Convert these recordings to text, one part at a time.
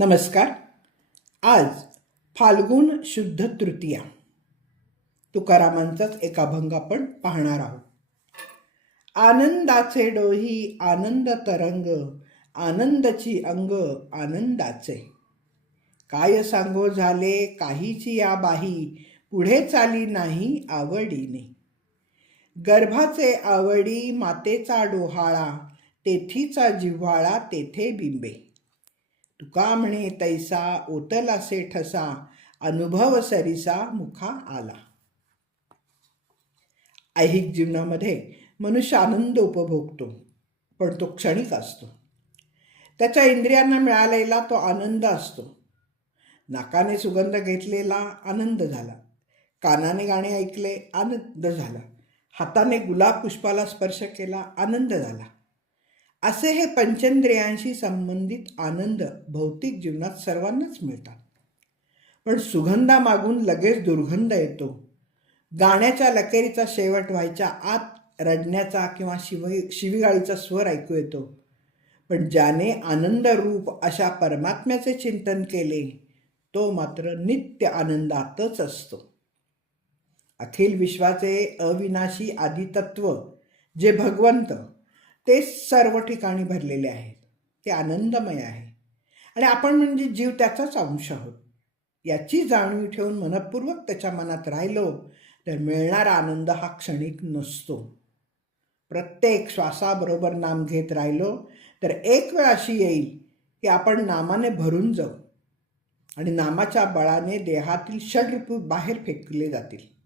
नमस्कार. आज फाल्गुन शुद्ध तृतीया. तुकारामांचाच एक अभंग आपण पाहणार आहोत. आनंदाचे डोही आनंद तरंग आनंदची अंग आनंदाचे. काय सांगो झाले काहीची या बाही पुढे चाली नाही आवडीने. गर्भाचे आवडी मातेचा डोहाळा तेथीचा जिव्हाळा तेथे बिंबे. तुका म्हणे तैसा ओतलासे ठसा अनुभव सरिसा मुखा आला. ऐहिक जीवनामध्ये मनुष्य आनंद उपभोगतो पण तो क्षणिक असतो. त्याच्या इंद्रियांना मिळालेला तो आनंद असतो. नाकाने सुगंध घेतलेला आनंद झाला. कानाने गाणे ऐकले आनंद झाला. हाताने गुलाब पुष्पाला स्पर्श केला आनंद झाला. असे हे पंचेंद्रियांशी संबंधित आनंद भौतिक जीवनात सर्वांनाच मिळतात. पण सुगंधामागून लगेच दुर्गंध येतो. गाण्याच्या लकेरीचा शेवट व्हायच्या आत रडण्याचा किंवा शिव शिवीगाळीचा स्वर ऐकू येतो. पण ज्याने आनंद रूप अशा परमात्म्याचे चिंतन केले तो मात्र नित्य आनंदातच असतो. अखिल विश्वाचे अविनाशी आदितत्व जे भगवंत ते सर्व ठिकाणी भरलेले आहेत. ते आनंदमय आहे. आणि आपण म्हणजे जीव त्याचाच अंश आहोत. याची जाणीव ठेवून मनपूर्वक त्याच्या मनात राहिलो तर मिळणारा आनंद हा क्षणिक नसतो. प्रत्येक श्वासाबरोबर नाम घेत राहिलो तर एक वेळ अशी येईल की आपण नामाने भरून जाऊ आणि नामाच्या बळाने देहातील षडरिपू बाहेर फेकले जातील.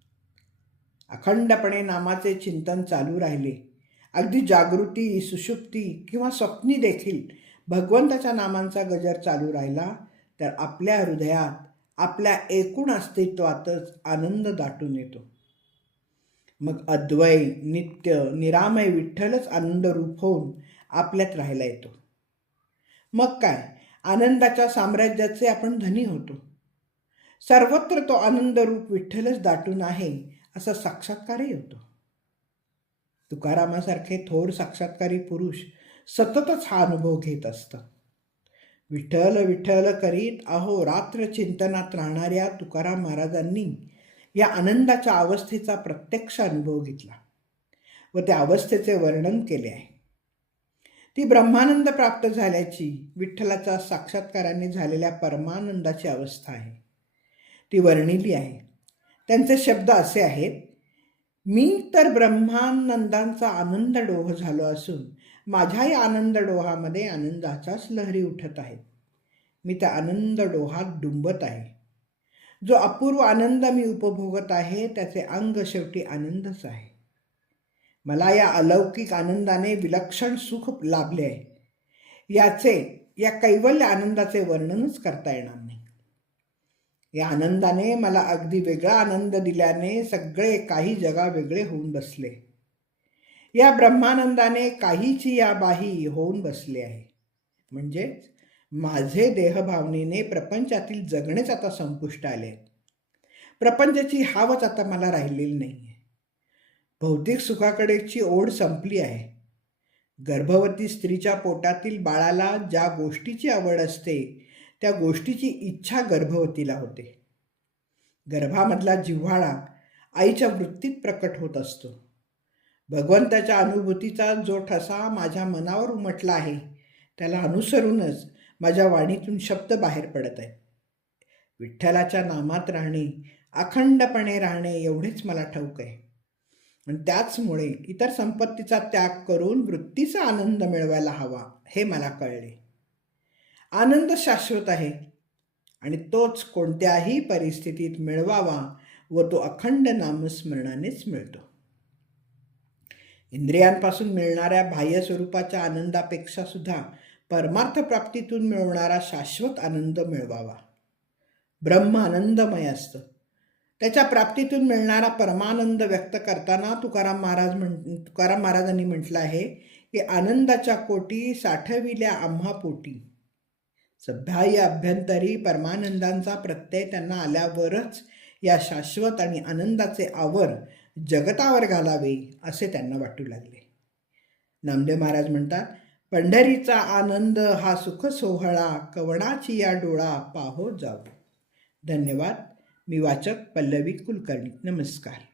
अखंडपणे नामाचे चिंतन चालू राहिले. अगदी जागृती सुषुप्ती किंवा स्वप्नी देखील भगवंताच्या नामांचा गजर चालू राहिला तर आपल्या हृदयात आपल्या एकूण अस्तित्वातच आनंद दाटून येतो. मग अद्वय नित्य निरामय विठ्ठलच आनंद रूप होऊन आपल्यात राहायला येतो. मग काय? आनंदाच्या साम्राज्याचे आपण धनी होतो. सर्वत्र तो आनंदरूप विठ्ठलच दाटून आहे असा साक्षात्कारही होतो. तुकारामासारखे थोर साक्षात्कारी पुरुष सततच हा अनुभव घेत असतात. विठ्ठल विठ्ठल करीत अहो रात्र चिंतनात राहणाऱ्या तुकाराम महाराजांनी या आनंदाच्या अवस्थेचा प्रत्यक्ष अनुभव घेतला व त्या अवस्थेचे वर्णन केले आहे. ती ब्रह्मानंद प्राप्त झाल्याची विठ्ठलाचा साक्षात्काराने झालेल्या परमानंदाची अवस्था आहे. ती वर्णिली आहे. त्यांचे शब्द असे आहेत मी तर ब्रह्मानंदांचा आनंद डोह झालो असून माझ्याही आनंद डोहामध्ये आनंदाच्याच लहरी उठत आहेत मी त्या आनंद डोहात डुंबत आहे. जो अपूर्व आनंद मी उपभोगत आहे त्याचे अंग शेवटी आनंदच आहे. मला या अलौकिक आनंदाने विलक्षण सुख लाभले आहे. याचे या कैवल्य आनंदाचे वर्णनच करता येणार नाही. या आनंदाने मला अगदी वेगळा आनंद दिल्याने सगळे काही जगा वेगळे होऊन बसले. या ब्रह्मानंदाने काहीची या बाही होऊन बसले आहे. म्हणजे माझे देहभावनेने प्रपंचातील जगणेच आता संपुष्ट आले प्रपंचाची हावच आता मला राहिलेली नाही आहे भौतिक सुखाकडेची ओढ संपली आहे. गर्भवती स्त्रीच्या पोटातील बाळाला ज्या गोष्टीची आवड असते त्या गोष्टीची इच्छा गर्भवतीला होते. गर्भामधला जिव्हाळा आईच्या वृत्तीत प्रकट होत असतो. भगवंताच्या अनुभूतीचा जो ठसा माझ्या मनावर उमटला आहे त्याला अनुसरूनच माझ्या वाणीतून शब्द बाहेर पडत आहेत. विठ्ठलाच्या नामात राहणे अखंडपणे राहणे एवढेच मला ठाऊक आहे. आणि त्याचमुळे इतर संपत्तीचा त्याग करून वृत्तीचा आनंद मिळवायला हवा हे मला कळले. आनंद शाश्वत आहे. आणि तोच कोणत्याही परिस्थितीत मिळवावा व तो अखंड नामस्मरणानेच मिळतो. इंद्रियांपासून मिळणाऱ्या बाह्य स्वरूपाच्या आनंदापेक्षा सुद्धा परमार्थ प्राप्तीतून मिळवणारा शाश्वत आनंद मिळवावा. ब्रह्म आनंदमय असतं. त्याच्या प्राप्तीतून मिळणारा परमानंद व्यक्त करताना तुकाराम महाराज म्हण तुकाराम महाराजांनी म्हटलं आहे की आनंदाच्या कोटी साठविल्या आम्हा पोटी सभ्याय अभ्यंतरी परमानंदांचा प्रत्यय त्यांना आल्यावरच या शाश्वत आणि आनंदाचे आवर जगतावर घालावे असे त्यांना वाटू लागले. नामदेव महाराज म्हणतात पंढरीचा आनंद हा सुख सोहळा कवणाची या डोळा पाहो जाऊ धन्यवाद. मी वाचक पल्लवी कुलकर्णी. नमस्कार.